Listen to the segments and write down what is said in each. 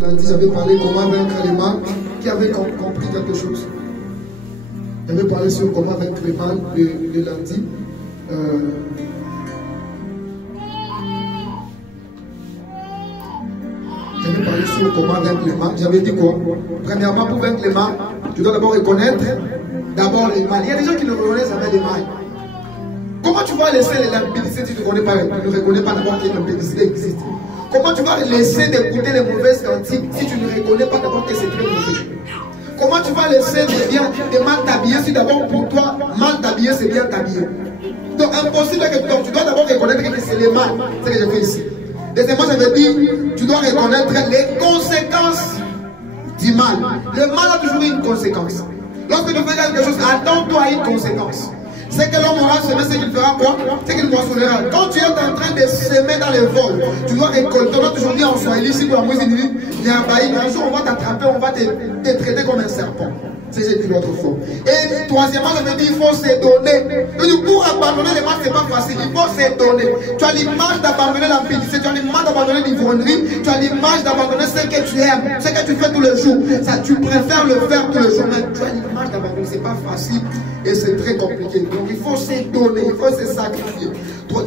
Lundi, j'avais parlé comment vaincre les mal, qui avait compris quelque chose. J'avais parlé sur comment vaincre les mal le lundi. J'avais parlé sur comment vaincre les mal. J'avais dit quoi? Premièrement, pour vaincre les mal, tu dois d'abord reconnaître d'abord les mal. Il y a des gens qui ne reconnaissent jamais les mal. Comment tu vas laisser l'impudicité si tu ne reconnais pas d'abord que l'impudicité existe? Comment tu vas laisser d'écouter les mauvaises cantiques si tu ne reconnais pas d'abord que c'est très mauvais? Comment tu vas laisser de mal t'habiller si d'abord pour toi, mal t'habiller c'est bien t'habiller? Donc impossible que tu dois d'abord reconnaître que c'est le mal, c'est ce que je fais ici. Deuxièmement, ça veut dire tu dois reconnaître les conséquences du mal. Le mal a toujours une conséquence. Lorsque tu fais quelque chose, attends-toi à une conséquence. C'est que l'homme aura semé, c'est qu'il fera quoi? C'est qu'il moissonnera. Quand tu es en train de semer dans les vols, tu dois récolter. On a toujours dit en Swahili, si pour la musique, il y a un bailli, un jour on va t'attraper, on va te traiter comme un serpent. C'est ce que j'ai dit l'autre fois. Et troisièmement, ça veut dire qu'il faut se donner. Donc, pour abandonner les mal, ce n'est pas facile. Il faut se donner. Tu as l'image d'abandonner l'impudicité, tu as l'image d'abandonner l'ivrognerie, tu as l'image d'abandonner ce que tu aimes, ce que tu fais tous les jours. Ça, tu préfères le faire tous les jours, mais tu as l'image d'abandonner. Ce n'est pas facile et c'est très compliqué. Donc, il faut se donner, il faut se sacrifier.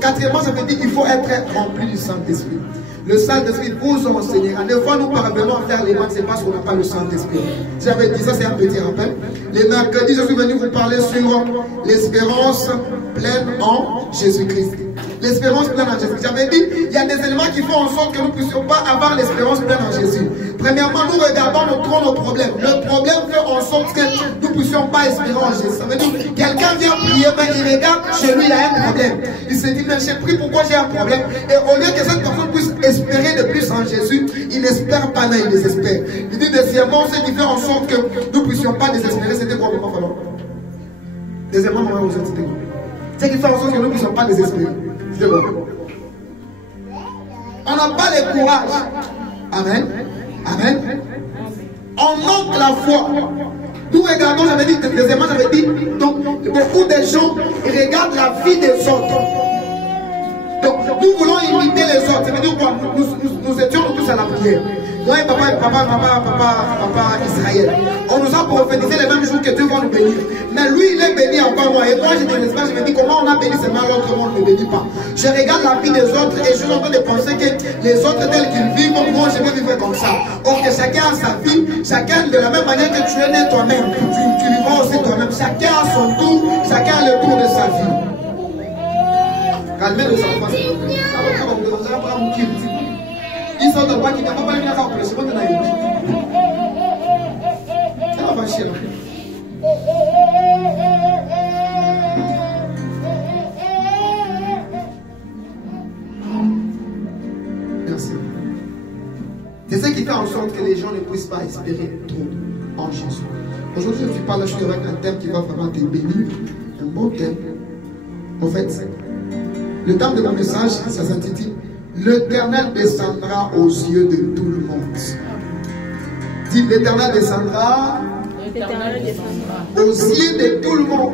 Quatrièmement, ça veut dire qu'il faut être rempli du Saint-Esprit. Le Saint-Esprit vous enseignera. Des fois, nous parvenons à faire les mal, c'est parce qu'on n'a pas le Saint-Esprit. J'avais dit ça, c'est un petit rappel. Les mercredis, je suis venu vous parler sur l'espérance pleine en Jésus-Christ. L'espérance pleine en Jésus-Christ. J'avais dit, il y a des éléments qui font en sorte que nous ne puissions pas avoir l'espérance pleine en Jésus. Premièrement, nous regardons trop nos problèmes. Le problème fait en sorte que nous ne puissions pas espérer en Jésus. Ça veut dire, quelqu'un vient prier, mais il regarde, chez lui, il y a un problème. Il se dit, mais j'ai pris, pourquoi j'ai un problème? Et au lieu que cette personne puisse espérer de plus en Jésus, il n'espère pas, mais il désespère. Il dit, deuxièmement, ce qui fait en sorte que nous ne puissions pas désespérer, c'était quoi, mon frère? Deuxièmement, moi, vous êtes quoi? Ce qui fait en sorte que nous ne puissions pas désespérer. C'est bon. On n'a pas le courage. Amen. Amen. On manque la foi. Nous regardons, j'avais dit, deuxièmement, j'avais dit, donc, beaucoup de gens regardent la vie des autres. Donc, nous voulons imiter les autres. Ça veut dire quoi? Nous étions tous à la prière. Moi et papa Israël. On nous a prophétisé les mêmes jours que Dieu va nous bénir. Mais lui, il est béni encore moi. Et moi, j'ai des espaces, je me dis, comment on a béni seulement l'autre, on ne bénit pas. Je regarde la vie des autres et je suis en train de penser que les autres tels qu'ils vivent, moi, je vais vivre comme ça. Or que chacun a sa vie, chacun de la même manière que tu es né toi-même. Tu vivras aussi toi-même. Chacun a son tour, chacun a le tour de sa vie. Calmez les enfants. Ils sont dans le qui n'a pas parlé de la oppression de la vie. Ça va chier. Merci. C'est ça qui fait en sorte que les gens ne puissent pas espérer trop en Jésus. Aujourd'hui, je ne suis pas là, je suis avec un thème qui va vraiment te bénir. Un beau thème. En fait, le thème de mon message, ça s'intitule L'Éternel descendra aux yeux de tout le monde. Dit l'Éternel descendra aux yeux de tout le monde.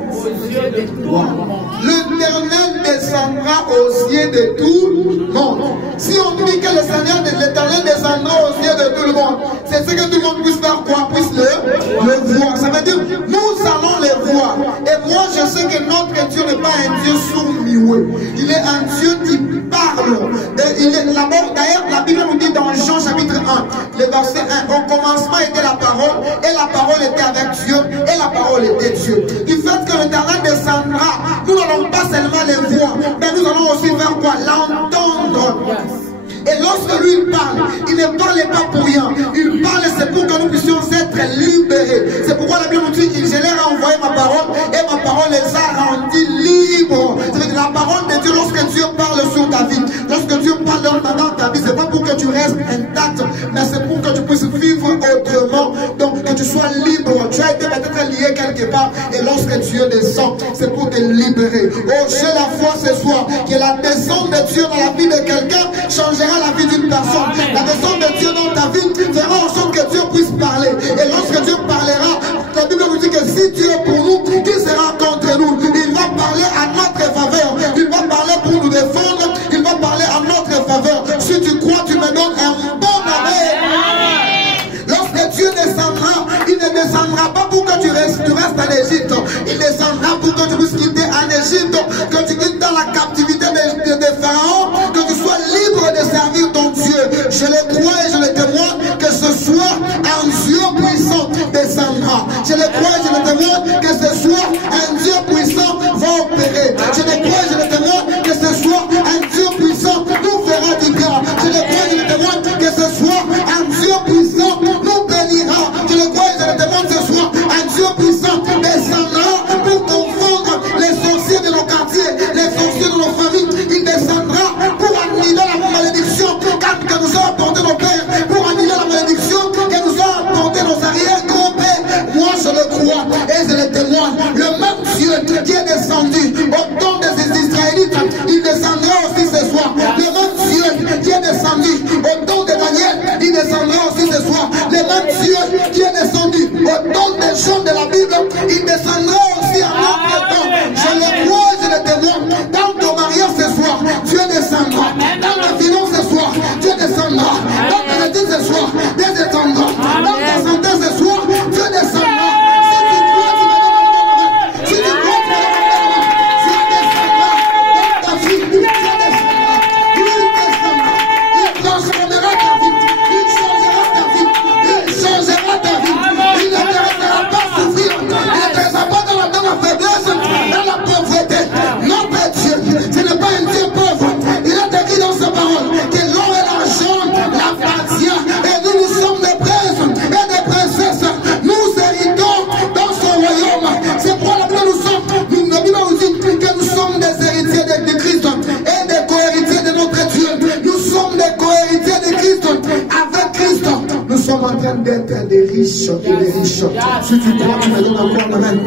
L'Éternel descendra aux yeux de tout le monde. Si on dit que le Seigneur de l'Éternel descendra aux yeux de tout le monde, c'est ce que tout le monde puisse faire quoi? Puisse le voir. Ça veut dire, nous allons le voir. Et moi, je sais que notre Dieu n'est pas un Dieu sourd-muet. Il est un Dieu qui parle. D'ailleurs, la Bible nous dit dans Jean chapitre 1, le verset 1, au commencement était la parole, et la parole était avec Dieu, et la parole était Dieu. Du fait que l'Éternel descendra, nous n'allons pas seulement le voir, mais nous allons aussi faire quoi? L'entendre. Et lorsque lui parle, il ne parle pas pour rien. Il parle, c'est pour que nous puissions être libérés. C'est pourquoi la Bible nous dit, je leur ai envoyé ma parole et ma parole les a rendus libres. C'est la parole de Dieu, lorsque Dieu parle sur ta vie, lorsque Dieu parle dans ta vie, c'est pas pour que tu restes intact, mais c'est pour que tu puisses vivre autrement. Donc que tu sois libre. Tu as été peut-être lié quelque part et lorsque Dieu descend, c'est pour te libérer. Oh, j'ai la foi ce soir que la descente de Dieu dans la vie de quelqu'un changera la vie d'une personne. La descente de Dieu dans ta vie fera en sorte que Dieu puisse parler. Et lorsque Dieu parlera, la Bible nous dit que si Dieu est pour nous, qui sera contre nous? Il va parler à notre faveur. Il va parler pour nous défendre. Il va parler à notre faveur. Si tu crois, tu me donnes un bon amen. descendra pas pour que tu restes en Égypte. Il descendra pour que tu puisses quitter en Égypte, que tu quittes dans la captivité de Pharaon, que tu sois libre de servir ton Dieu. Je le crois et je le témoigne que ce soir, un Dieu puissant descendra. Je le crois et je le témoigne que ce soir, un Dieu puissant va opérer. Je le crois et je le témoigne que ce soir, un Dieu puissant nous fera du bien. Je le crois et je le témoigne que ce soir, un Dieu puissant nous bénira. Je le crois et je le témoigne ce soir, un Dieu puissant descendra pour confondre les sorciers de nos quartiers, les sorciers de nos familles. Il descendra pour annuler la malédiction que nous a apporté nos pères, pour annuler la malédiction que nous a apporté nos arrière-grands-pères. Moi je le crois et je le témoigne. Le même Dieu qui est descendu au temps des Israélites, il descendra aussi ce soir. Le même Dieu qui est descendu au temps de Daniel, il descendra aussi ce soir. Le même Dieu qui est descendu au temps des gens de la Bible, il descendra aussi à notre temps. Je le crois et je le témoigne. Dans ton mariage ce soir, Dieu descendra. Dans ta finance ce soir, Dieu descendra. Dans ta étude ce soir, Dieu descendra. Dans ta santé ce soir, Dieu descendra. Si tu crois, tu vas Dieu descendra. Dans ta vie, Dieu descendra. Il descendra. Il transformera ta vie. Il changera ta vie. Il changera ta vie. Il ne te laissera pas souffrir. Il ne te laissera pas dans la faiblesse, dans la pauvreté. Notre Dieu, ce n'est pas un Dieu pauvre. Il a écrit dans sa parole que l'or et l'argent l'appartient. Et nous sommes des princes et des princesses. Nous héritons dans son royaume. C'est pour la Bible la Bible nous dit que nous sommes des héritiers de Christ et des co-héritiers de notre Dieu. Nous sommes des co-héritiers de Christ avec Christ. Nous sommes en train d'être des riches et des riches. Si tu crois, tu me donnes encore un amen.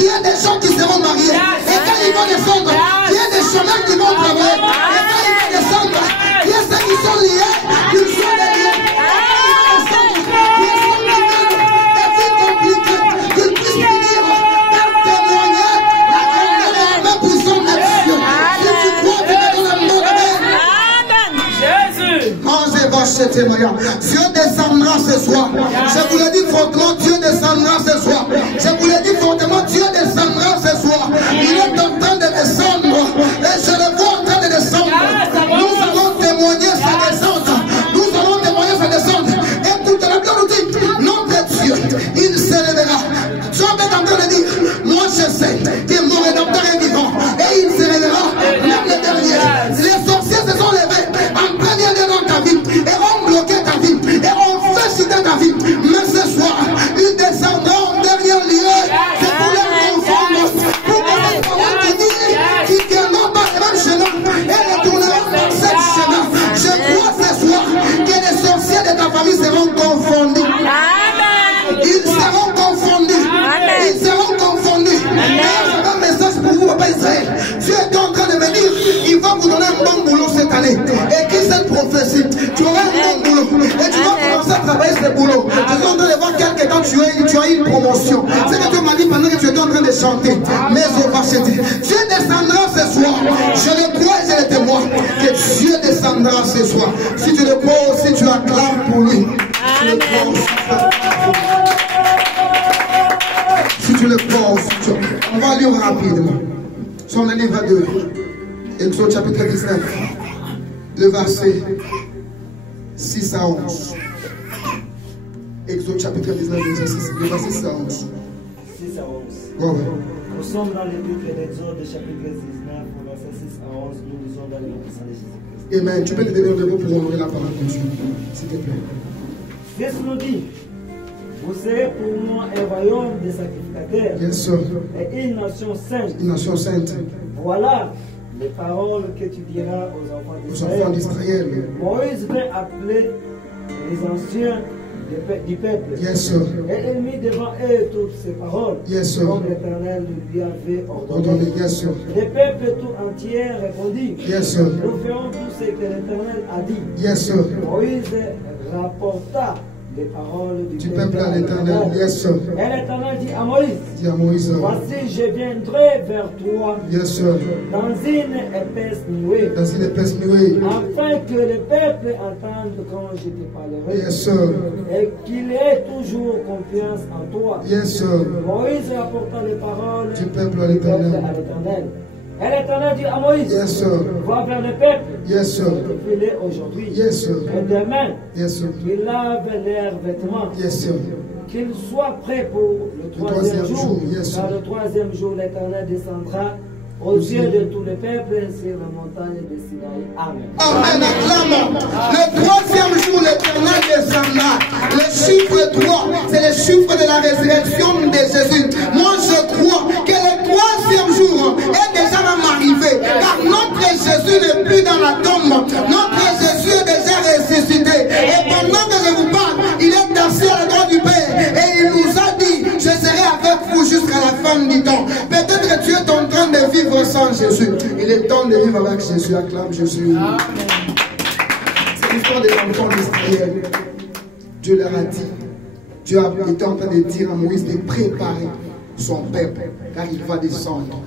Il y a des gens qui seront mariés. Et quand ils vont descendre, il y a des chemins qui vont travailler. Et quand ils vont descendre, il y a ceux qui sont liés, qui sont liés. Et quand ils vont descendre, ils sont liés. Et qu'ils puissent finir par témoigner la grandeur et la puissance de Dieu. Si tu crois, tu me donnes un mot de Dieu descendra ce soir. Je vous l'ai dit fortement, Dieu descendra ce soir. Je vous l'ai dit fortement, Dieu descendra ce soir. Il est en train de descendre. Et je le vois en train de descendre. Nous allons témoigner sa descente. Nous allons témoigner sa descente. Écoute, la Bible nous dit, notre Dieu, il se lèvera. Job est en train de dire, moi je sais que mon rédempteur est vivant. Et il se lèvera, même le dernier. Les sorciers se sont levés en premier lieu dans ta vie. Et ont bloqué ta vie. Et ont fait chuter ta vie. Mais ce soir, ils descendront en dernier lieu. C'est pour les confondre. Pour que les gens qui viendront par le même chemin et retourneront dans ce chemin. Je crois ce soir que les sorciers de ta famille seront confondus. Ils seront confondus. Ils seront confondus. J'ai un message pour vous, papa Israël. Dieu est en train de me dire, il va vous donner un bon boulot cette année. Et qui cette prophétie, tu auras un bon boulot. Et tu vas commencer à travailler ce boulot. Je suis en train de voir quelque temps tu as eu une promotion. C'est que tu m'as dit pendant que tu étais en train de chanter. Mais on va chanter. Dieu descendra ce soir. Je le crois et je le témoigne que Dieu descendra ce soir. Si tu le crois aussi, tu acclames pour lui. Si tu le crois aussi, on va lire rapidement. Sur le livre 2, Exode chapitre 19, le verset 6 à 11. Exode chapitre 19, le verset 6 à 11. 6 à 11. Ouais. Nous sommes dans le livre d'Exode, chapitre 19, verset 6 à 11. Nous lisons dans le nom de Jésus-Christ. Amen. Tu peux te donner de mots pour honorer la parole de Dieu, s'il te plaît. Fils nous dit, vous serez pour moi un royaume de sacrificateurs et une nation sainte. Une nation sainte. Voilà les paroles que tu diras aux enfants d'Israël. Moïse vint appeler les anciens du peuple. Et il mit devant eux toutes ces paroles, comme l'Éternel lui avait ordonné. Le peuple tout entier répondit, nous ferons tout ce que l'Éternel a dit. Moïse rapporta les paroles du peuple à l'Éternel. Yes, sir. Et l'Éternel dit à Moïse, voici je viendrai vers toi dans une épaisse nuée, afin que le peuple entende quand je te parlerai, et qu'il ait toujours confiance en toi. Moïse rapporta les paroles du peuple à l'Éternel. Et l'Éternel dit à Moïse, va vers le peuple, fais-le aujourd'hui, et demain, qu'il lave leurs vêtements, qu'il soit prêt pour le troisième jour. Car le troisième jour, l'Éternel descendra aux yeux de tous les peuples sur la montagne de Sinaï. Amen. Amen. Acclamons. Le troisième jour, l'Éternel descendra. Le chiffre 3, c'est le chiffre de la résurrection de Jésus. Moi, je crois que le troisième jour est déjà même arrivé. Car notre Jésus n'est plus dans la tombe. Notre Jésus est déjà ressuscité. Et pendant que je vous parle, il est assis à la droite du Père. Et il nous a dit, je serai avec vous jusqu'à la fin du temps. Peut-être que tu es en train de vivre sans Jésus. Il est temps de vivre avec Jésus. Acclame Jésus. C'est l'histoire des enfants d'Israël. Dieu leur a dit, Dieu était en train de dire à Moïse de préparer son peuple, car il va descendre.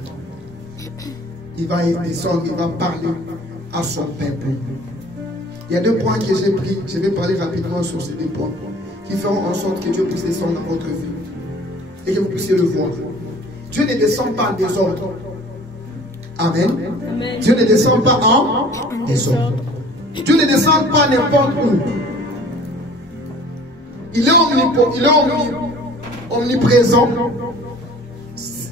Il va descendre, il va parler à son peuple. Il y a deux points que j'ai pris. Je vais parler rapidement sur ces deux points qui feront en sorte que Dieu puisse descendre dans votre vie et que vous puissiez le voir. Dieu ne descend pas en désordre. Amen. Amen. Dieu ne descend pas en désordre. Dieu ne descend pas n'importe où. Il est omniprésent.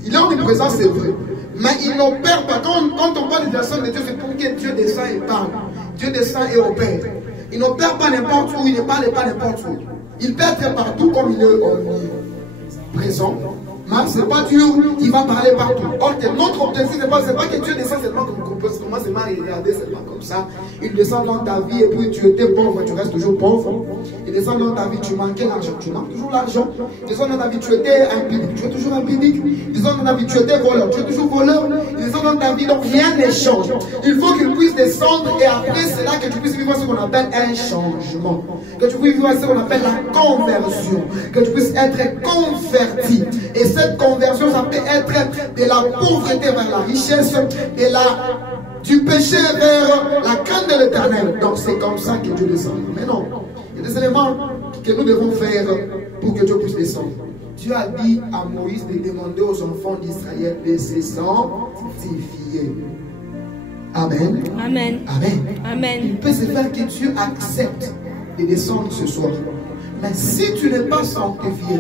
Il est omniprésent, c'est vrai. Mais il n'opère pas. Quand on parle de descendre de Dieu, c'est pour que Dieu descend et parle. Dieu descend et opère. Il n'opère pas n'importe où, il ne parle pas n'importe où. Il peut être partout comme il est omniprésent. Mais ce n'est pas Dieu qui va parler partout. Or, notre objectif, ce n'est pas que Dieu descend seulement comme on peut seulement regarder seulement comme ça. Il descend dans ta vie et puis tu étais pauvre, tu restes toujours pauvre. Il descend dans ta vie, tu manquais l'argent, tu manques toujours l'argent. Il descend dans ta vie, tu étais impudique, tu es toujours impudique. Il descend dans ta vie, tu étais voleur, tu es toujours voleur. Il descend dans ta vie, donc rien ne change. Il faut qu'il puisse descendre et après c'est là que tu puisses vivre ce qu'on appelle un changement. Que tu puisses vivre ce qu'on appelle la conversion. Que tu puisses être converti. Et cette conversion, ça peut être de la pauvreté vers la richesse, du péché vers la crainte de l'Éternel. Donc c'est comme ça que Dieu descend. Mais non, il y a des éléments que nous devons faire pour que Dieu puisse descendre. Dieu a dit à Moïse de demander aux enfants d'Israël de se sanctifier. Amen. Amen. Amen. Amen. Il peut se faire que Dieu accepte de descendre ce soir. Mais si tu n'es pas sanctifié,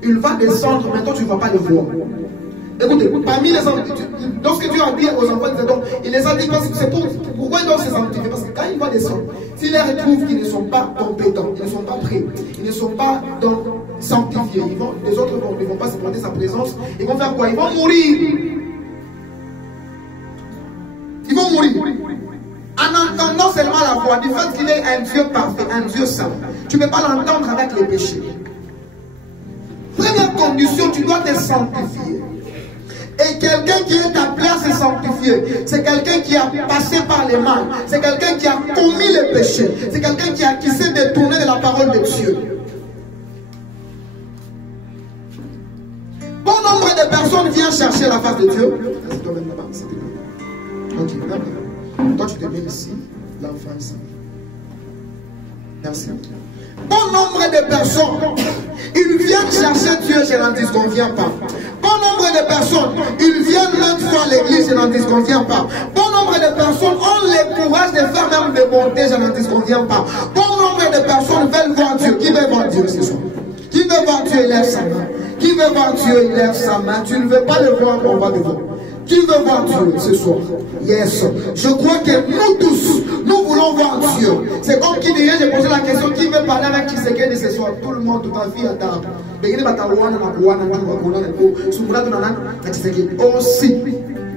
il va descendre, mais toi tu ne vas pas le voir. Écoutez, parmi les enfants, lorsque Dieu a dit aux enfants d'Israël, il les a dit parce que c'est pourquoi ils doivent se sanctifier. Parce que quand il va descendre, s'ils les retrouvent qu'ils ne sont pas compétents, ils ne sont pas prêts, ils ne sont pas donc sanctifiés, les autres ne vont pas se prendre sa présence, ils vont faire quoi? Ils vont mourir. Ils vont mourir. En entendant seulement la voix, du fait qu'il est un Dieu parfait, un Dieu saint, tu ne peux pas l'entendre avec les péchés. Première condition, tu dois te sanctifier. Et quelqu'un qui est appelé à se sanctifier, c'est quelqu'un qui a passé par les mal, c'est quelqu'un qui a commis le péché, c'est quelqu'un qui s'est détourné de la parole de Dieu. Bon nombre de personnes viennent chercher la face de Dieu. Toi, tu te mets ici, l'enfant ici. Merci. Bon nombre de personnes, ils viennent chercher Dieu, je n'en disconviens pas. Bon nombre de personnes, ils viennent même fois à l'église, je n'en disconviens pas. Bon nombre de personnes ont le courage de faire même des montées, je n'en disconviens pas. Bon nombre de personnes veulent voir Dieu. Qui veut voir Dieu ce soir? Qui veut voir Dieu, il lève sa main. Qui veut voir Dieu, il lève sa main. Tu ne veux pas le voir, on va le voir. Qui veut voir Dieu ce soir? Yes. Je crois que nous tous, nous voulons voir Dieu. C'est comme qui dirait, j'ai posé la question, qui veut parler avec Tshisekedi ce soir? Tout le monde, toute la vie à table. Aussi.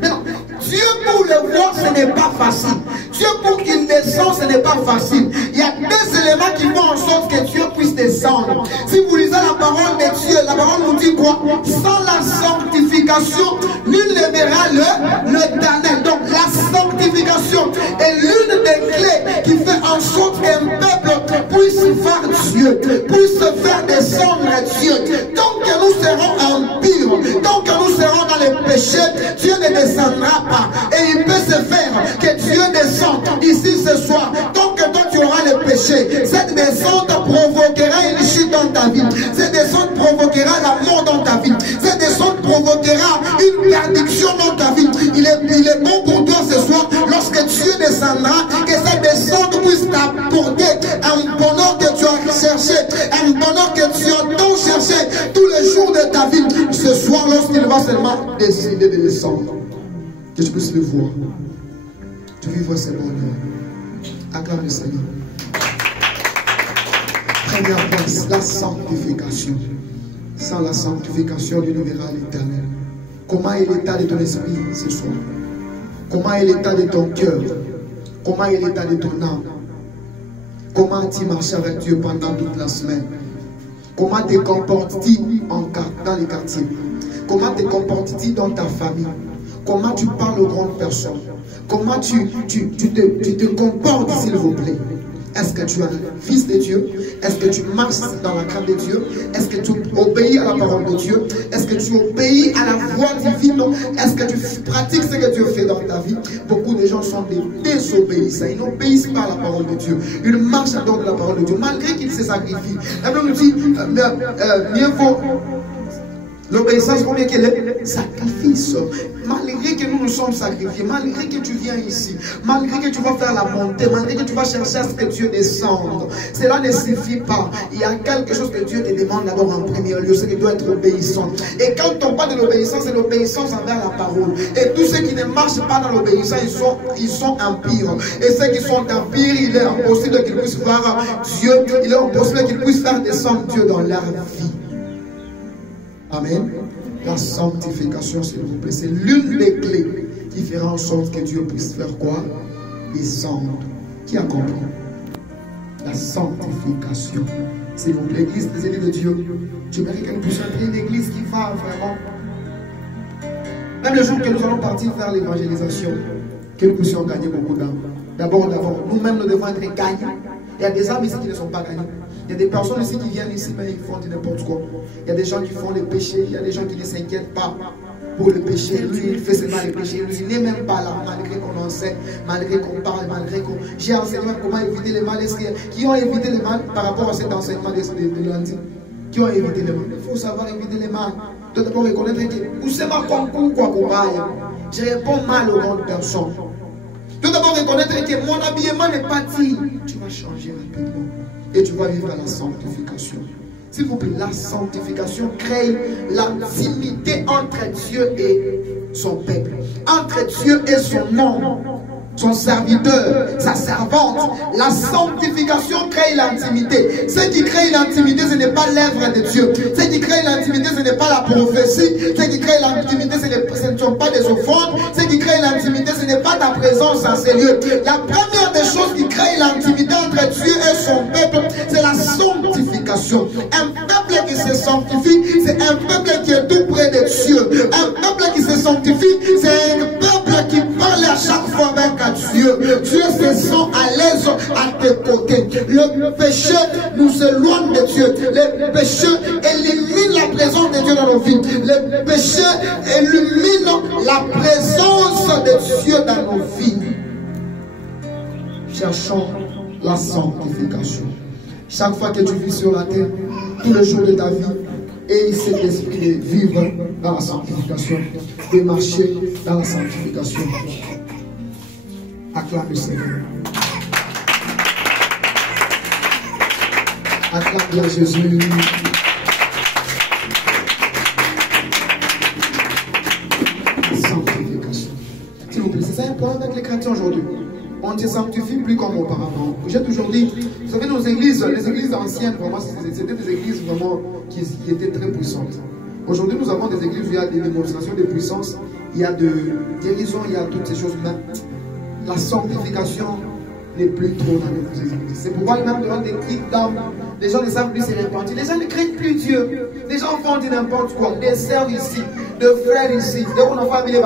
Mais non, Dieu pour le voir, ce n'est pas facile. Dieu pour qu'il descende, ce n'est pas facile. Il y a deux éléments qui font en sorte que Dieu puisse descendre. Si vous lisez la parole de Dieu, la parole nous dit quoi? Sans la sanctification, nul ne verra l'Éternel. Donc la sanctification est l'une des clés qui fait en sorte qu'un peuple puisse voir Dieu, puisse faire descendre Dieu. Tant que nous serons impurs, tant que nous serons dans les péchés, Dieu ne descendra pas. Et il peut se faire que Dieu descende ici ce soir. Tant que toi tu auras les péchés, cette descente provoquera une chute dans ta vie. Cette descente provoquera la mort dans ta vie. Cette descente provoquera une perdition dans ta vie. Il est bon pour toi ce soir, lorsque Dieu descendra, que cette descente puisse t'apporter un bonheur que tu as cherché, un bonheur que tu as tant cherché tous les jours de ta vie. Ce soir, lorsqu'il va seulement décider de descendre, que tu puisses le voir, tu vivras ce bonheur. Acclame le Seigneur. Première place, la sanctification. Sans la sanctification, tu ne verras l'éternel. Comment est l'état de ton esprit ce soir? Comment est l'état de ton cœur? Comment est l'état de ton âme? Comment tu marches avec Dieu pendant toute la semaine? Comment te comportes-tu dans les quartiers? Comment te comportes-tu dans ta famille? Comment tu parles aux grandes personnes? Comment tu te comportes, s'il vous plaît? Est-ce que tu es un fils de Dieu? Est-ce que tu marches dans la crainte de Dieu? Est-ce que tu obéis à la parole de Dieu? Est-ce que tu obéis à la voix divine? Est-ce que tu pratiques ce que Dieu fait dans ta vie? Beaucoup de gens sont des désobéissants. Ils n'obéissent pas à la parole de Dieu. Ils marchent en dehors de la parole de Dieu, malgré qu'ils se sacrifient. La Bible nous dit, mieux vaut l'obéissance pour mieux que le sacrifice. Malgré que nous nous sommes sacrifiés, malgré que tu viens ici, malgré que tu vas faire la montée, malgré que tu vas chercher à ce que Dieu descende, cela ne suffit pas. Il y a quelque chose que Dieu te demande d'abord en premier lieu, c'est que tu dois être obéissant. Et quand on parle de l'obéissance, c'est l'obéissance envers la parole. Et tous ceux qui ne marchent pas dans l'obéissance, ils sont impurs. Et ceux qui sont impurs, il est impossible qu'ils puissent voir Dieu, il est impossible qu'ils puissent faire descendre Dieu dans leur vie. Amen. La sanctification, s'il vous plaît, c'est l'une des clés qui fera en sorte que Dieu puisse faire quoi? Descendre. Qui a compris? La sanctification. S'il vous plaît, l'église des élus de Dieu. Je voudrais que nous puissions être une église qui va vraiment. Même le jour que nous allons partir faire l'évangélisation, que nous puissions gagner beaucoup d'âmes. D'abord, nous-mêmes, nous devons être gagnants. Il y a des âmes ici qui ne sont pas gagnés. Il y a des personnes ici qui viennent ici, mais ils font n'importe quoi. Il y a des gens qui font les péchés. Il y a des gens qui ne s'inquiètent pas pour le péché. Lui, il fait seulement les péchés. Lui, il n'est même pas là, malgré qu'on enseigne, malgré qu'on parle, malgré qu'on... J'ai enseigné même comment éviter le mal. Qui ont évité le mal par rapport à cet enseignement de lundi? Qui ont évité le mal? Il faut savoir éviter le mal. Tout d'abord reconnaître que je réponds mal aux grandes personnes. Tout d'abord reconnaître que mon habillement n'est pas dit. Tu vas changer rapidement et tu vas vivre la sanctification. S'il vous plaît, la sanctification crée l'intimité entre Dieu et son peuple, entre Dieu et son homme, son serviteur, sa servante. La sanctification crée l'intimité. Ce qui crée l'intimité, ce n'est pas l'œuvre de Dieu. Ce qui crée l'intimité, ce n'est pas la prophétie. Ce qui crée l'intimité, ce ne sont pas des offrandes. Ce qui crée l'intimité, ce n'est pas ta présence en ces lieux. La première des choses qui crée l'intimité entre Dieu et son peuple, c'est la sanctification. Un peuple qui se sanctifie, c'est un peuple qui est tout près de Dieu. Un peuple qui se sanctifie, c'est un peuple qui parle à chaque fois avec Dieu. Dieu se sent à l'aise à tes côtés. Le péché nous éloigne de Dieu. Le péché élimine la présence de Dieu dans nos vies. Le péché élimine la présence de Dieu dans nos vies. Cherchons la sanctification. Chaque fois que tu vis sur la terre, tous les jours de ta vie, et cet esprit de vivre dans la sanctification, de marcher dans la sanctification. Acclame le Seigneur. Acclame bien Jésus. Sanctification. S'il vous plaît, c'est ça un point avec les chrétiens aujourd'hui. On ne se sanctifie plus comme auparavant. J'ai toujours dit, vous savez, nos églises, les églises anciennes, vraiment, c'était des églises vraiment qui étaient très puissantes. Aujourd'hui, nous avons des églises où il y a des démonstrations de puissance, il y a de guérison, il y a toutes ces choses-là. La sanctification n'est plus trop dans les églises. C'est pourquoi même devant des cris d'âme, les gens ne savent plus se repentir. Les gens ne craignent plus Dieu. Les gens font n'importe quoi. Des sœurs ici, des frères ici, de mon famille,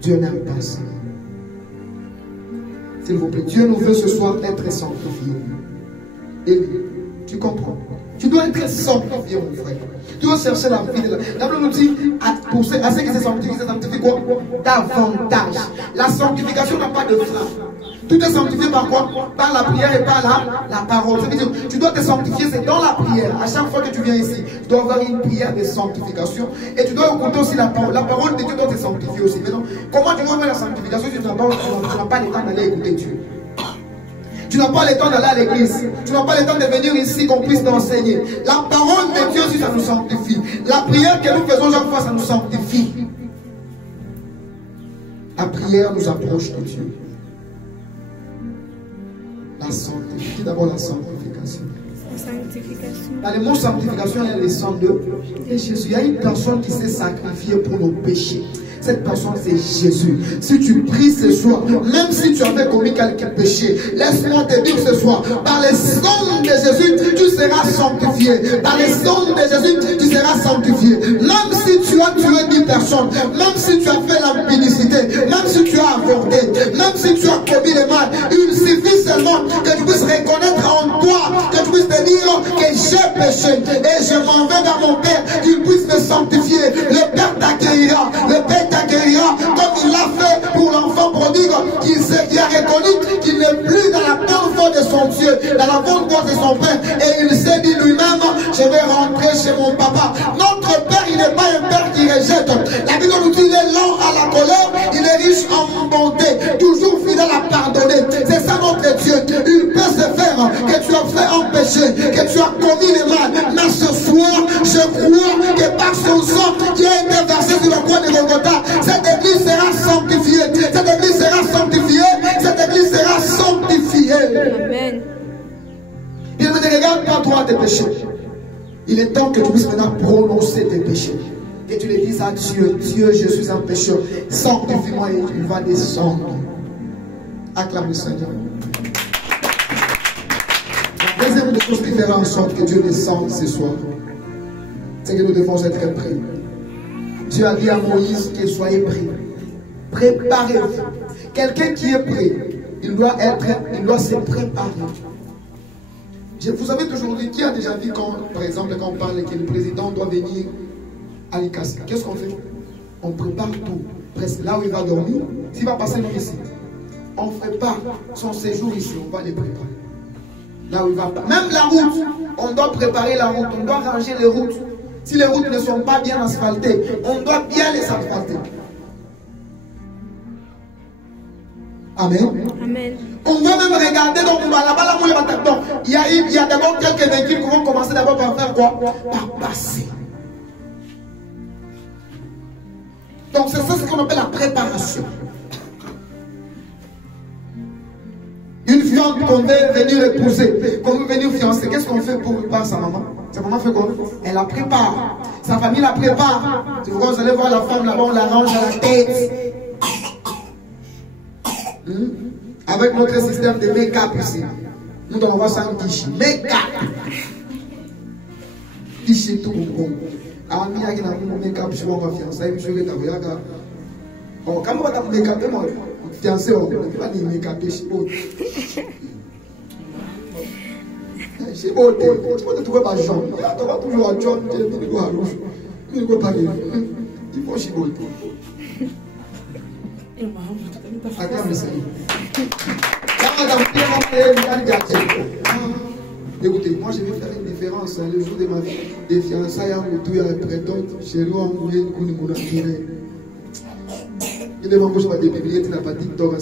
Dieu n'aime pas ça. S'il vous plaît, Dieu nous veut ce soir être sanctifiés. Et tu comprends? Tu dois être sanctifié, mon frère. Tu dois chercher la vie de la... La Bible nous dit, à ce qui se sanctifie quoi? Davantage. La sanctification n'a pas de frein. Tout est sanctifié par quoi? Par la prière et par la parole. C'est-à-dire, tu dois te sanctifier, c'est dans la prière. À chaque fois que tu viens ici, tu dois avoir une prière de sanctification. Et tu dois écouter aussi la parole. La parole de Dieu doit te sanctifier aussi. Mais non, comment tu vas faire la sanctification si tu n'as pas le temps d'aller écouter Dieu? Tu n'as pas le temps d'aller à l'église. Tu n'as pas le temps de venir ici qu'on puisse t'enseigner. La parole de Dieu aussi, ça nous sanctifie. La prière que nous faisons chaque fois, ça nous sanctifie. La prière nous approche de Dieu. La sanctification. D'abord la sanctification. Dans le mot sanctification, il y a le sang de Jésus. Il y a une personne qui s'est sacrifiée pour nos péchés. Cette personne, c'est Jésus. Si tu pries ce soir, même si tu avais commis quelques péchés, laisse-moi te dire ce soir, par le sang de Jésus, tu seras sanctifié. Par le sang de Jésus, tu seras sanctifié. Même si tu as tué 10 personnes, même si tu as fait l'impudicité, même si tu as avorté, même si tu as commis le mal, il suffit seulement que tu puisses reconnaître en toi, que tu puisses te dire que j'ai péché et je m'en vais dans mon Père, qu'il puisse me sanctifier. Le Père t'accueillera, le Père t'accueillera comme il l'a fait pour l'enfant prodigue qui a reconnu qu'il n'est plus dans la bonne voie de son Dieu, dans la bonne voie de son Père, et il s'est dit lui-même, je vais rentrer chez mon papa. Notre Père, il n'est pas un Père qui rejette. La Bible nous dit, il est lent à la colère, il est riche en bonté, toujours fidèle à pardonner. C'est ça notre Dieu. Il peut se faire que tu as fait un péché, que tu as commis le mal, mais ce soir, je crois que par son sang qui a été versé sur la croix de Golgotha, cette église sera sanctifiée. Cette église sera sanctifiée. Cette église sera sanctifiée. Amen. Il ne regarde pas toi tes péchés. Il est temps que tu puisses maintenant prononcer tes péchés. Et tu les dises à Dieu, Dieu, je suis un pécheur. Sanctifie-moi et il va descendre. Acclame le Seigneur. La deuxième des choses qui fera en sorte que Dieu descende ce soir, c'est que nous devons être prêts. Dieu a dit à Moïse que soyez prêts. Préparez-vous. Quelqu'un qui est prêt, il doit se préparer. Vous avez toujours dit, qui a déjà vu quand, par exemple, quand on parle que le président doit venir à l'ICAS, qu'est-ce qu'on fait? On prépare tout. Presque là où il va dormir, s'il va passer ici, on prépare son séjour ici, on va les préparer. Là où il va pas. Même la route, on doit préparer la route, on doit ranger les routes. Si les routes ne sont pas bien asphaltées, on doit bien les asphalter. Amen. Amen. On va même regarder donc là-bas, il y a d'abord quelques véhicules qui vont commencer d'abord par faire quoi? Par passer. Donc c'est ça ce qu'on appelle la préparation. Une fiancée qu'on veut venir épouser, qu'on veut venir fiancer, qu'est-ce qu'on fait pour préparer sa maman? Sa maman fait quoi? Elle la prépare. Sa famille la prépare. C'est pourquoi vous allez voir la femme là-bas, on la range à la tête. Avec notre système de make-up ici. Nous allons voir ça en quiche. Make-up. Quiche tout le monde. Ah, il y a un make-up sur ma fiancée. Je suis là. Oh, quand on va make-up, moi, fiancé, on va dire make-up. C'est beau, tu vas te trouver par Jean. Tu vas toujours à John, tu vas à rouge. Tu ne peux pas dire. Tu vas chez beau. Acclame le Seigneur. Écoutez, moi je vais faire une différence. Le jour de ma vie, des fiançailles, tout y a un prétend. Chez nous, on voulait une couille de mon amour. Il ne m'embauche pas de biblier, tu n'as pas dit d'or.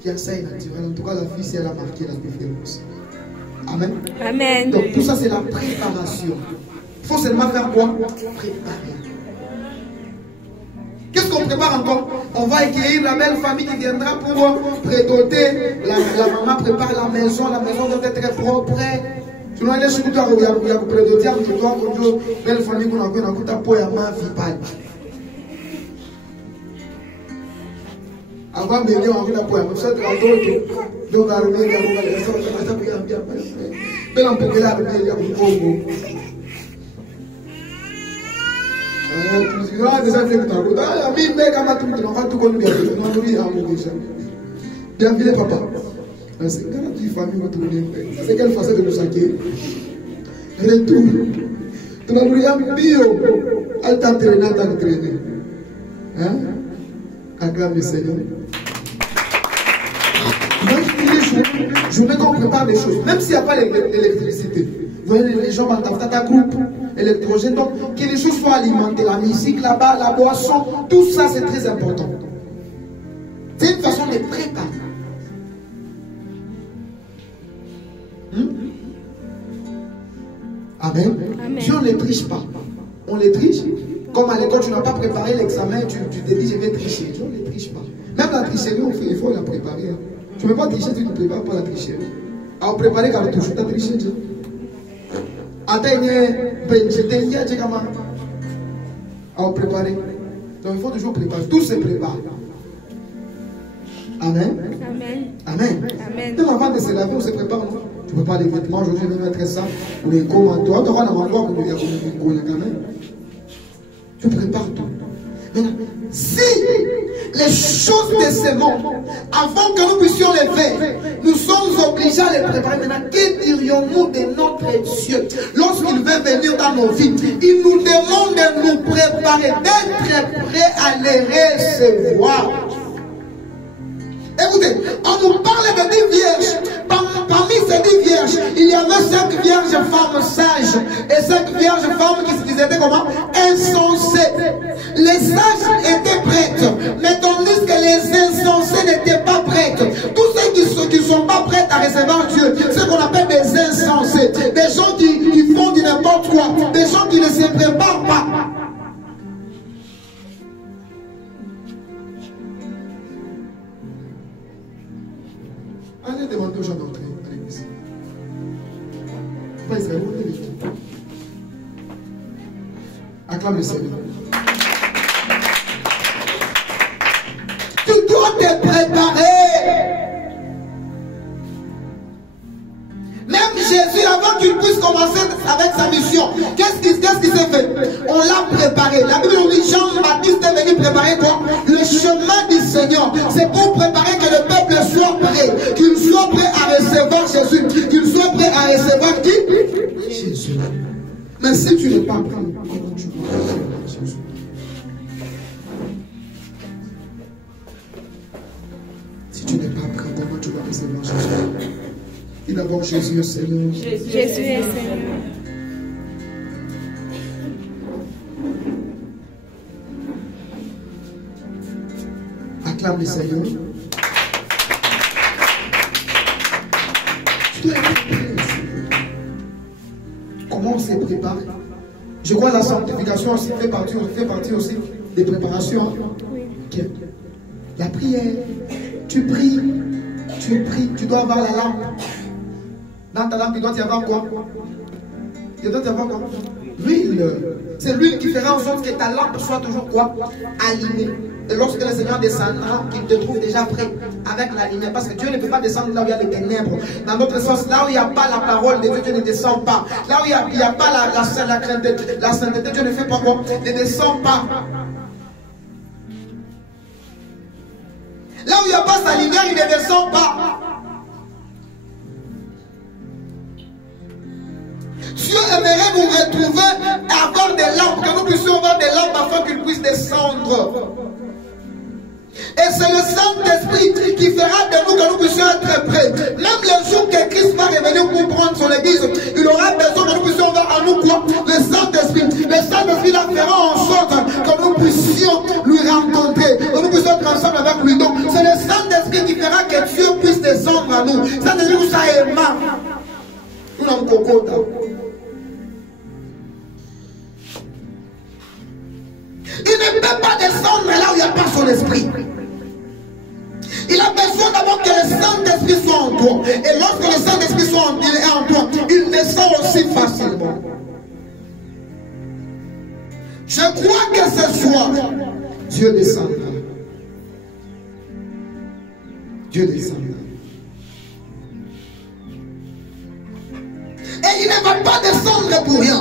Fiançailles naturelles. En tout cas, la fille, si elle a marqué la différence. Amen. Amen. Donc tout ça, c'est la préparation. Il faut seulement faire quoi? Préparer. Qu'est-ce qu'on prépare encore? On va accueillir la belle famille qui viendra pour prédoter. La maman prépare la maison doit être très propre. Sinon, elle est sur le toit, il y a prédoter, il doit avoir une belle famille qu'on a vu dans le pot et à main vipale. Avant de venir, on a vu la poème. Ça, tu as d'autres. Donc, on a remis, Bienvenue, papa. C'est quand la famille va tourner. C'est quelle façon de nous saquer? Retour. Tu vas nous dire, bio. Elle t'a entraîné, elle t'a entraîné. Hein? Acclame le Seigneur. Moi, je veux qu'on prépare des choses, même s'il n'y a pas l'électricité. Vous voyez, les gens dans ta groupe électrogène, donc que les choses soient alimentées, la musique là-bas, la boisson, tout ça c'est très important. C'est une façon de préparer. Amen. Dieu ne triche pas. On les triche. Comme à l'école, tu n'as pas préparé l'examen, tu te dis je vais tricher. Dieu ne triche pas. Même la tricherie, il faut la préparer. Hein. Tu ne peux pas tricher, tu ne prépares pas la tricherie. Alors préparer cartouche, tu as triché. Alors préparer. Donc il faut toujours préparer. Tout se prépare. Amen. Amen. Amen. Amen. Même avant de se laver, on se prépare. Non? Tu ne peux pas les vêtements, aujourd'hui je vais mettre ça. Ou les commentaires. Tu auras un endroit où il y a quand même. Tu prépares tout. Maintenant, si les choses de ce monde, avant que nous puissions les faire, nous sommes obligés à les préparer. Maintenant, que dirions-nous de notre Dieu lorsqu'il veut venir dans nos vies? Il nous demande de nous préparer, d'être prêts à les recevoir. Écoutez, on nous parle de 10 vierges. Parmi ces 10 vierges, il y avait 5 vierges femmes sages et 5 vierges femmes qui étaient comment? Insensées. Les sages étaient prêtes, mais tandis que les insensés n'étaient pas prêtes. Tous ceux qui ne sont pas prêts à recevoir Dieu, c'est ce qu'on appelle des insensés. Des gens qui font du n'importe quoi, des gens qui ne se préparent pas. Allez demander aux gens d'entrer à l'église. Pas Israël, on est vite. Acclame le Seigneur. Tu dois te préparer. Même Jésus, avant qu'il puisse commencer avec sa mission, qu'est-ce qui s'est fait? On l'a préparé. La Bible nous dit Jean-Baptiste est venu préparer quoi? Le chemin du Seigneur. C'est pour préparer que le peuple soit prêt. Qu'il soit prêt à recevoir Jésus. Qu'il soit prêt à recevoir qui? Jésus. Mais si tu n'es pas prêt, comment tu vas recevoir Jésus? Si tu n'es pas prêt, comment tu vas recevoir Jésus? Et d'abord Jésus est Seigneur. Jésus est Seigneur. Acclame le Seigneur. Comment on se prépare? Je crois que la sanctification aussi fait partie aussi des préparations. Okay. La prière, tu pries, tu dois avoir la lampe. Dans ta lampe, il doit y avoir quoi? Il doit y avoir quoi? L'huile. C'est l'huile qui fera en sorte que ta lampe soit toujours quoi? Allumée. Et lorsque le Seigneur descendra, qu'il te trouve déjà prêt avec la lumière. Parce que Dieu ne peut pas descendre là où il y a les ténèbres. Dans notre sens, là où il n'y a pas la parole de Dieu, Dieu ne descend pas. Là où il n'y a pas la sainteté, Dieu ne fait pas quoi? Ne descend pas. Là où il n'y a pas sa lumière, il ne descend pas. Dieu aimerait nous retrouver et avoir des lampes, que nous puissions avoir des lampes afin qu'il puisse descendre. Et c'est le Saint-Esprit qui fera de nous que nous puissions être prêts. Même le jour que Christ va revenir pour prendre son église, il aura besoin que nous puissions avoir en nous quoi? Le Saint-Esprit. Le Saint-Esprit là fera en sorte que nous puissions lui rencontrer, que nous puissions être ensemble avec lui. Donc c'est le Saint-Esprit qui fera que Dieu puisse descendre à nous. Saint-Esprit nous a aimé. Nous n'avons pas. Il ne peut pas descendre là où il n'y a pas son esprit. Il a besoin d'abord que le Saint-Esprit soit en toi. Et lorsque le Saint-Esprit soit en toi, il descend aussi facilement. Je crois que ce soir, Dieu descendra. Dieu descendra. Et il ne va pas descendre pour rien.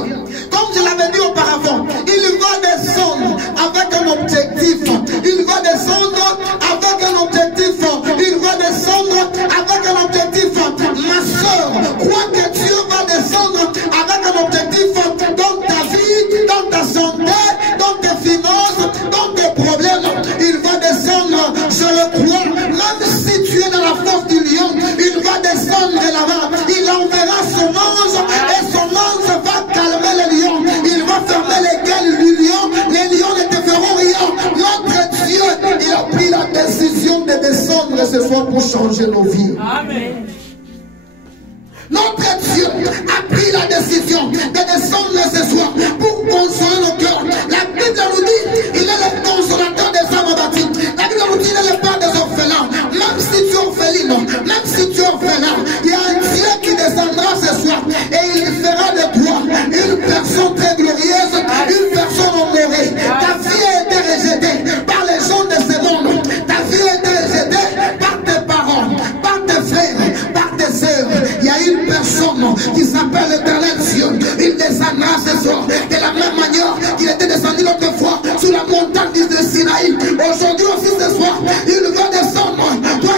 Comme je l'avais dit auparavant, il va descendre avec un objectif. Il va descendre avec un objectif. Il va descendre soir pour changer nos vies. Amen. Notre Dieu a pris la décision de descendre ce soir pour consoler nos cœurs. La Bible nous dit, il est le consolateur des âmes abattues. La Bible nous dit, il est le père des orphelins. Même si tu es orpheline, même si tu es orphelin, il y a un Dieu qui descendra ce soir et il fera de toi une personne très glorieuse, une personne honorée. Ta vie a été rejetée par les gens de ce monde. Ta vie a été rejetée par tes parents, par tes frères, par tes sœurs. Il y a une personne qui s'appelle l'Éternel Dieu. Il descendra ce soir de la même manière qu'il était descendu l'autre fois sur la montagne de Sinaï. Aujourd'hui aussi ce soir, il va descendre. Toi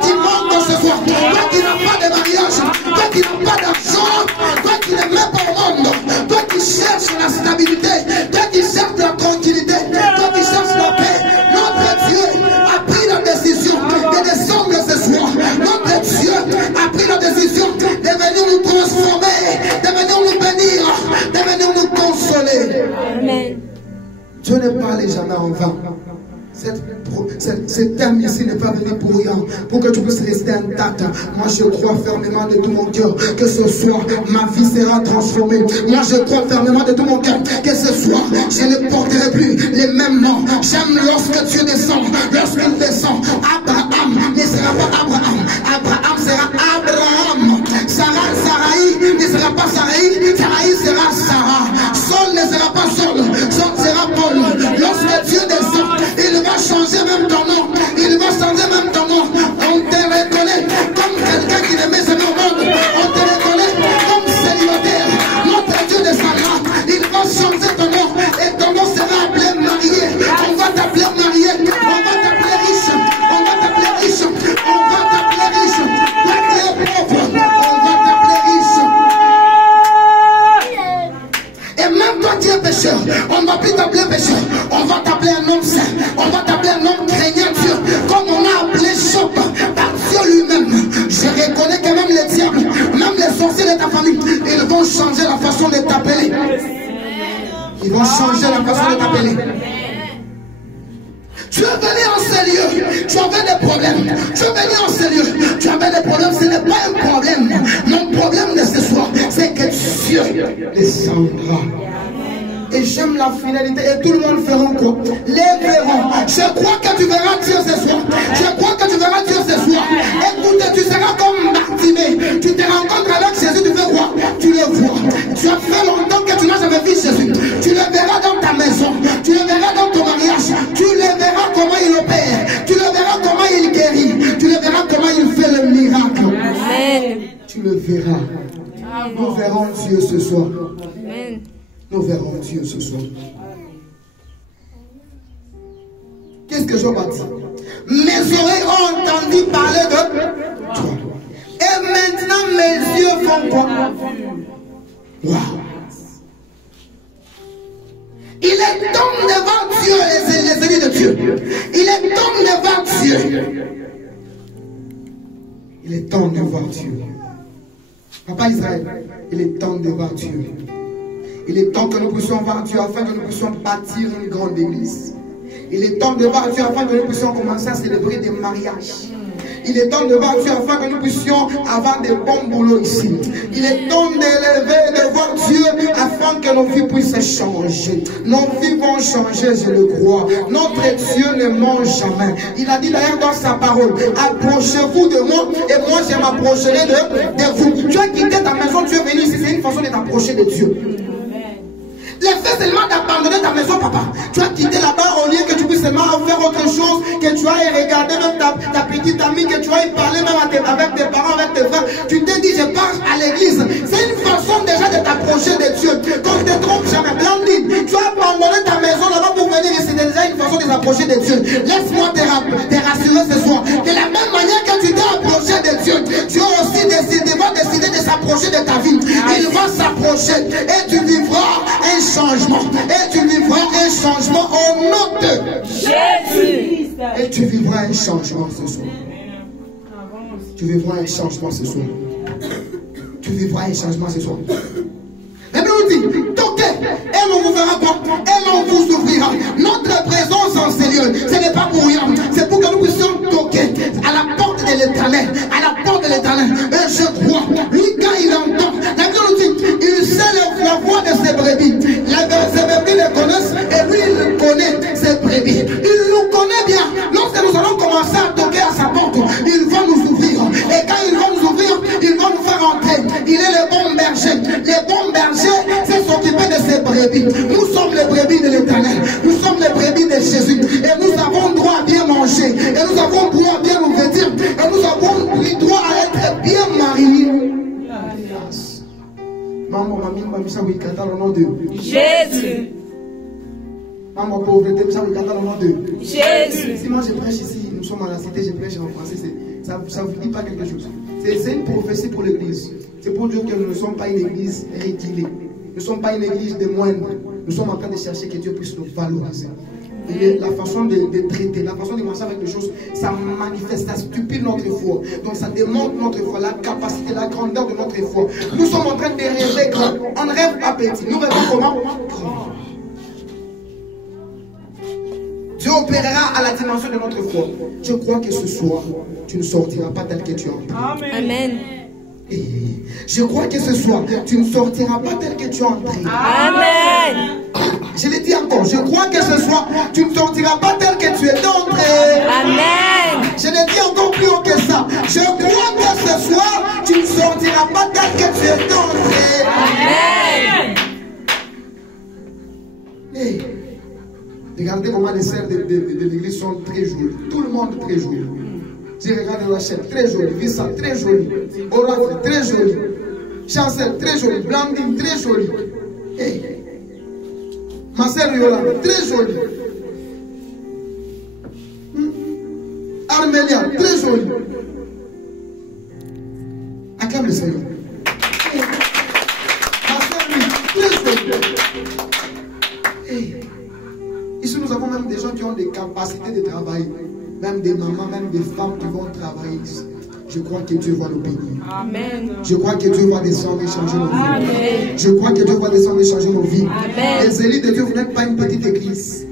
qui manques ce soir, toi qui n'as pas de mariage, toi qui n'as pas d'argent, toi qui ne mets pas au monde, toi qui cherches la stabilité, toi qui cherches la tranquillité, toi qui cherches la paix. Notre Dieu a pris la décision de descendre ce soir. Notre Dieu a pris la décision de venir nous transformer, de venir nous bénir, de venir nous consoler. Amen. Dieu ne parle jamais en vain. Cette terme ici n'est pas venu pour rien, pour que tu puisses rester intact. Moi je crois fermement de tout mon cœur que ce soir ma vie sera transformée. Moi je crois fermement de tout mon cœur que ce soir je ne porterai plus les mêmes noms. J'aime lorsque Dieu descend, lorsqu'il descend. Abraham ne sera pas Abraham, Abraham sera Abraham. Sarai ne sera pas Sarai, Sarai sera Sarah. Saul ne sera pas Saul, Saul sera Paul. Lorsque Dieu descend, il va changer même ton nom. Il va changer même ton nom. On te reconnaît comme quelqu'un qui ne met jamais au monde. On te reconnaît comme célibataire. Notre Dieu descendra. Il va changer ton nom. Et ton nom sera appelé marié. On va t'appeler marié. On va t'appeler riche. On va t'appeler riche. On va t'appeler riche. Toi qui es pauvre, on va t'appeler riche. Et même toi qui es pécheur, on ne va plus t'appeler pécheur. On va t'appeler un homme saint. On va t'appeler un homme craignant Dieu. Comme on a appelé Job par Dieu lui-même. Je reconnais que même les diables, même les sorciers de ta famille, ils vont changer la façon de t'appeler. Ils vont changer la façon de t'appeler. Tu es venu en ce lieu, tu avais des problèmes. Tu es venu en ce lieu, tu avais des problèmes. Ce n'est pas un problème. Mon problème de ce soir, c'est que Dieu descendra. Et j'aime la finalité. Et tout le monde fera quoi? Les verront. Je crois que tu verras Dieu ce soir. Je crois que tu verras Dieu ce soir. Écoute, tu seras comme Bartimée. Tu te rencontres avec Jésus, tu fais quoi? Tu le vois. Tu as fait longtemps que tu n'as jamais vu Jésus. Tu le verras dans ta maison. Tu le verras dans ton mariage. Tu le verras comment il opère. Tu le verras comment il guérit. Tu le verras comment il fait le miracle. Amen. Tu le verras. Nous verrons Dieu ce soir. Amen. Nous verrons Dieu ce soir. Qu'est-ce que Job a dit? Mes oreilles ont entendu parler de toi. Et maintenant mes yeux font quoi? Waouh! Il est temps de voir Dieu, les ennemis de Dieu. Il est temps de voir Dieu. Il est temps de voir Dieu. Papa Israël, il est temps de voir Dieu. Il est temps que nous puissions voir Dieu afin que nous puissions bâtir une grande église. Il est temps de voir Dieu afin que nous puissions commencer à célébrer des mariages. Il est temps de voir Dieu afin que nous puissions avoir des bons boulots ici. Il est temps d'élever, de voir Dieu afin que nos vies puissent changer. Nos vies vont changer, je le crois. Notre Dieu ne ment jamais. Il a dit d'ailleurs dans sa parole, approchez-vous de moi et moi je m'approcherai de vous. Tu as quitté ta maison, tu es venu ici, c'est une façon de t'approcher de Dieu. Le fait seulement d'abandonner ta maison, papa. Tu as quitté là-bas au lieu que tu puisses seulement faire autre chose, que tu ailles regarder même ta petite amie, que tu ailles parler même avec tes parents, avec tes frères. Tu te dis, je pars à l'église. C'est une façon déjà de t'approcher de Dieu. Quand tu te trompes jamais, Blandine, tu as abandonné ta maison là-bas pour venir ici. C'est déjà une façon de t'approcher de Dieu. Laisse-moi te rassurer ce soir. De la même manière que tu t'es approché de Dieu, Dieu aussi va décider de s'approcher de ta vie. Il va s'approcher et tu vivras un changement. Et tu vivras un changement au nom de Jésus. Et tu vivras un changement ce soir. Tu vivras un changement ce soir. Tu vivras un changement ce soir. La Bible nous nous dit, toquez, et l'on vous verra quoi? Et l'on vous ouvrira. Notre présence en ces lieux, ce n'est pas pour rien, c'est pour que nous puissions toquer à la porte de l'Éternel, à la porte de l'Éternel. Et je crois, lui quand il entend, la Bible nous dit, il sait la voix de ses brebis. Ses brebis le connaissent et lui il connaît ses brebis. Il nous connaît bien. Lorsque nous allons commencer à toquer à sa porte, il va nous ouvrir. Et quand il va nous ouvrir, il va nous faire entrer. Il est le bon berger. Le bon berger, c'est s'occuper de ses brebis. Nous sommes les brebis de l'Éternel. Nous sommes les brebis de Jésus. Et nous avons droit à bien manger. Et nous avons droit à bien nous vêtir. Et nous avons droit à être bien mariés. Maman, au nom de Jésus. Maman, pauvreté, au nom de Jésus. Si moi je prêche ici, nous sommes à la cité, je prêche en français, ça ne vous dit pas quelque chose. C'est une prophétie pour l'église. C'est pour dire que nous ne sommes pas une église régulière. Nous ne sommes pas une église de moindre. Nous sommes en train de chercher que Dieu puisse nous valoriser. Et la façon de traiter, la façon de marcher avec les choses, ça manifeste, ça stupide notre foi. Donc ça démontre notre foi, la capacité, la grandeur de notre foi. Nous sommes en train de rêver grand. On ne rêve pas petit. Nous rêvons comment? Grand. Dieu opérera à la dimension de notre foi. Je crois que ce soir, tu ne sortiras pas tel que tu es entré. Amen. Et je crois que ce soir, tu ne sortiras pas tel que tu es entré. Amen. Je l'ai dit encore, je crois que ce soir, tu ne sortiras pas tel que tu es entré. Amen. Je l'ai dit encore plus haut que ça. Je crois que ce soir, tu ne sortiras pas tel que tu es entré. Amen. Hey, regardez comment les sœurs de l'église sont très jolies. Tout le monde très joli. Je regarde Rachel, très jolie. Vissa, très jolie. Oracle, très jolie. Chancel, très jolie. Blandine, très jolie. Hey. Ma sœur Yolanda, très jolie. Armélia, très jolie. Acclame le Seigneur. Ma sœur Louis, très jolie. Hey. Ici, nous avons même des gens qui ont des capacités de travail. Même des mamans, même des femmes qui vont travailler. Je crois que Dieu va nous bénir. Amen. Je crois que Dieu va descendre et changer nos vies. Amen. Je crois que Dieu va descendre et changer nos vies. Amen. Les élites de Dieu, vous n'êtes pas une petite église.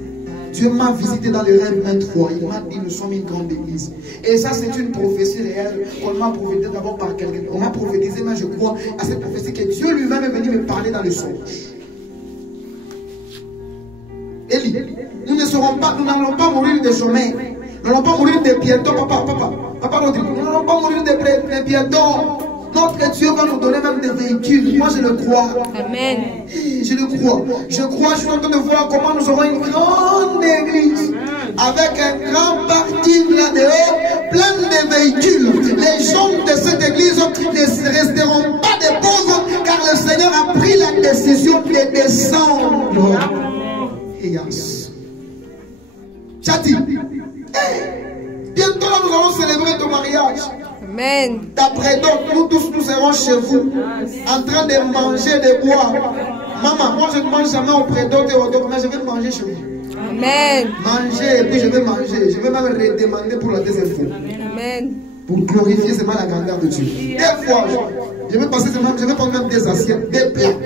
Dieu m'a visité dans les rêves maintes fois. Il m'a dit, nous sommes une grande église. Et ça, c'est une prophétie réelle. On m'a prophétisé d'abord par quelqu'un. On m'a prophétisé, mais je crois à cette prophétie que Dieu lui-même est venu me parler dans le songe. Élie, nous ne serons pas, nous n'allons pas mourir de chemin. Nous n'allons pas mourir de bientôt, papa, nous n'allons pas mourir de bientôt. Notre Dieu va nous donner même des véhicules. Moi, je le crois. Amen. Je le crois. Je suis en train de voir comment nous aurons une grande église. Avec un grand parking là-dehors, plein de véhicules. Les gens de cette église ne resteront pas des pauvres, car le Seigneur a pris la décision de descendre. Yes. Chati, bientôt là, nous allons célébrer ton mariage. Amen. D'après donc, nous tous nous serons chez vous, en train de manger, de boire. Maman, moi je ne mange jamais auprès d'autres et autres, mais je vais manger chez vous. Amen. Manger et puis je vais manger. Je vais même redemander pour la deuxième fois. Amen. Pour glorifier seulement la grandeur de Dieu. Des fois, je vais passer seulement, je vais prendre même des assiettes, des plats.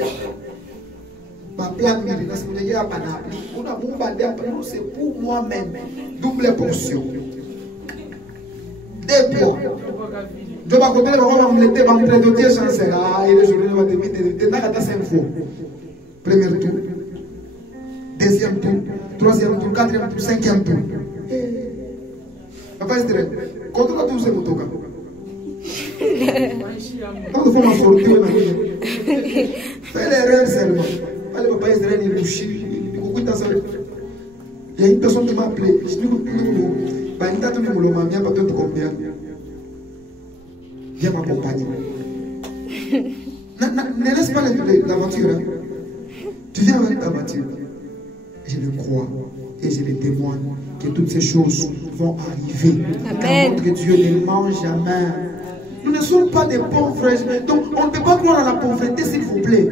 Ma plan, c'est pour moi-même. Double portion. Des plats. Je vais côté le roi me l'été, me prédoter chancel. Ah, et le jour de ma de 5 fois. Premier tour. Deuxième tour. Troisième tour. Quatrième tour. Cinquième tour. Papa Esther, quand on a tous ces motos, quand on fait ma fortune, fais l'erreur seulement. Allez, papa Esther, il est couché. Il y a une personne qui m'a appelé. Je dis, viens m'accompagner. Ne laisse pas la voiture. Hein. Tu viens avec ta voiture. Je le crois et je le témoigne que toutes ces choses vont arriver. Car notre Dieu ne mange jamais. Nous ne sommes pas des pauvres. Donc on ne peut pas croire à la pauvreté, s'il vous plaît.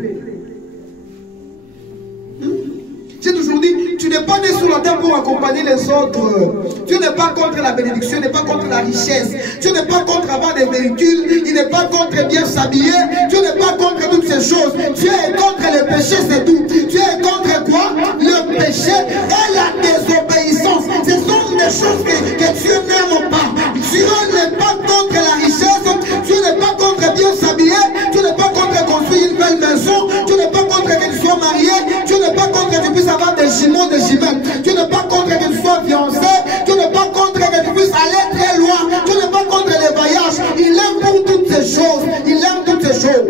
J'ai toujours dit, tu n'es pas né sur la terre pour accompagner les autres. Dieu n'est pas contre la bénédiction, il n'est pas contre la richesse. Dieu n'est pas contre avoir des véhicules, il n'est pas contre bien s'habiller. Dieu n'est pas contre toutes ces ces choses. Tu es contre le péché, c'est tout. Tu es contre quoi? Le péché et la désobéissance. Ce sont des choses que Dieu n'aime pas. Dieu n'est pas contre la richesse. Dieu n'est pas contre bien s'habiller. Dieu n'est pas contre construire une belle maison. Dieu n'est pas contre que tu sois marié. Dieu n'est pas contre que tu puisses avoir des jumeaux, des jumelles. Dieu n'est pas contre que tu sois fiancé. Dieu n'est pas contre que tu puisses aller très loin. Dieu n'est pas contre les voyages. Il aime pour toutes ces choses. Il aime toutes ces choses.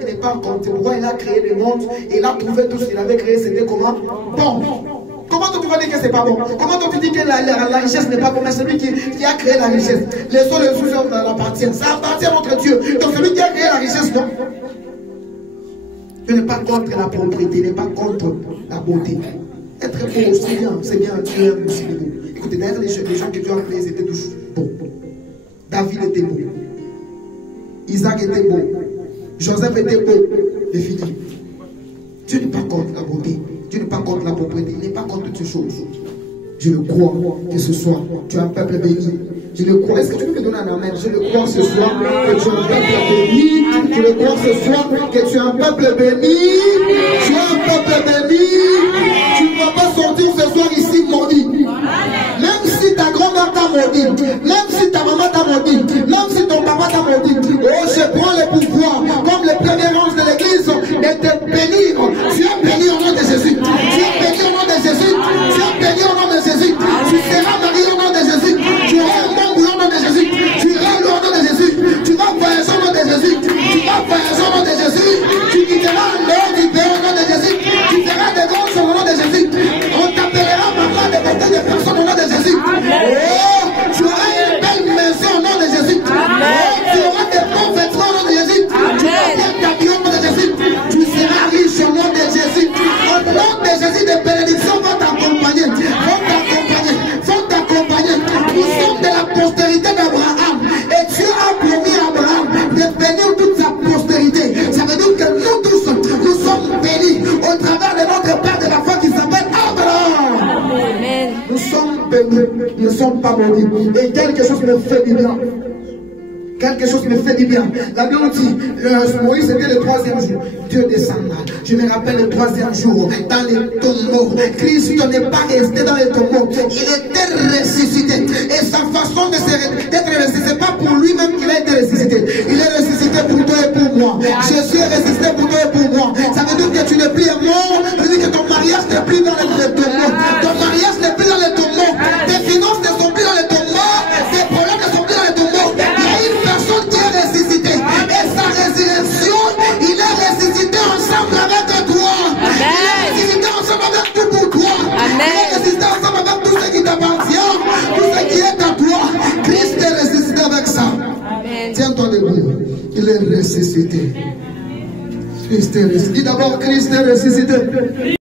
Il n'est pas contre. Pourquoi il a créé le monde? Il a trouvé tout ce qu'il avait créé. C'était comment? Bon. Comment tu vas dire que c'est pas bon? Comment tu dis que la richesse n'est pas bonne? Mais celui qui a créé la richesse, les sols et les sous-sols appartiennent. Ça appartient à notre Dieu. Donc celui qui a créé la richesse, non. Dieu n'est pas contre la propriété, il n'est pas contre la beauté. Être beau, c'est bien, Dieu aime aussi les beaux. Écoutez, d'ailleurs, les gens que Dieu a créés, étaient tous beaux. David était beau. Isaac était beau. Joseph était beau. Et Philippe. Dieu n'est pas contre la beauté. Dieu n'est pas contre la propriété. Il n'est pas contre toutes ces choses. Je le crois que ce soir, tu es un peuple béni. Je le crois. Est-ce que tu peux me donner un amen? Je le crois ce soir que tu es un peuple béni. Je le crois ce soir que tu es un peuple béni. Tu es un peuple béni. Tu ne vas pas sortir ce soir ici maudit. Même si ta grand-mère t'a maudit, même si ta maman t'a maudit, même si ton papa t'a maudit, oh, je prends le pouvoir, comme les premiers anges de l'église, de te bénir. Tu es béni au nom de Jésus. Tu es béni au nom de Jésus. Tu es béni au nom de Jésus. Tu seras marié au nom de Jésus. Tu auras un membre au nom de Jésus. Tu iras au nom de Jésus. Tu vas voyager au nom de Jésus. Tu vas voyager au nom de Jésus. Tu quitteras en dehors du pays au nom de Jésus. Tu feras des grands choses au nom de Jésus. On t'appellera maman de beaucoup de personnes au nom de Jésus. Oh, tu auras une belle maison au nom de Jésus. Oh, tu auras des bons vêtements au nom de Jésus. Tu auras bien t'habiller au nom de Jésus. Tu seras riche au nom de Jésus. Au nom de Jésus, des bénédictions vont t'accompagner. Vont t'accompagner. Nous sommes de la postérité d'Abraham. Et Dieu a promis à Abraham de bénir toute sa postérité. Ça veut dire que nous tous, nous sommes bénis au travers de notre Père de la foi qui s'appelle Abraham. Amen. Nous sommes bénis, nous ne sommes pas maudits. Et quelque chose me fait du bien. Quelque chose me fait du bien. La Bible dit, Moïse c'était le 3e jour. Dieu descend là. Je me rappelle le 3e jour, dans les tombeaux. Christ n'est pas resté dans les tombeaux. Il était ressuscité. Et sa façon d'être ressuscité, ce n'est pas pour lui-même qu'il a été ressuscité. Il est ressuscité pour toi et pour moi. Jésus est ressuscité pour toi et pour moi. Ça veut dire que tu n'es plus mort. Ça veut dire que ton mariage n'est plus dans les tombeaux. Ton mariage n'est plus dans les tombeaux. Tes finances ne sont plus dans les tombeaux. Tes problèmes ne sont plus dans les tombeaux. Il y a une personne qui est ressuscité. Et sa résurrection, il est ressuscité ensemble avec toi. Il est ressuscité ensemble avec tout pour toi. Il est ressuscité ensemble avec tout ce qui t'appartient, tout ce qui est à toi. Christ est ressuscité avec ça. Tiens-toi debout. Il est ressuscité. Christ est ressuscité. Dis d'abord, Christ est ressuscité.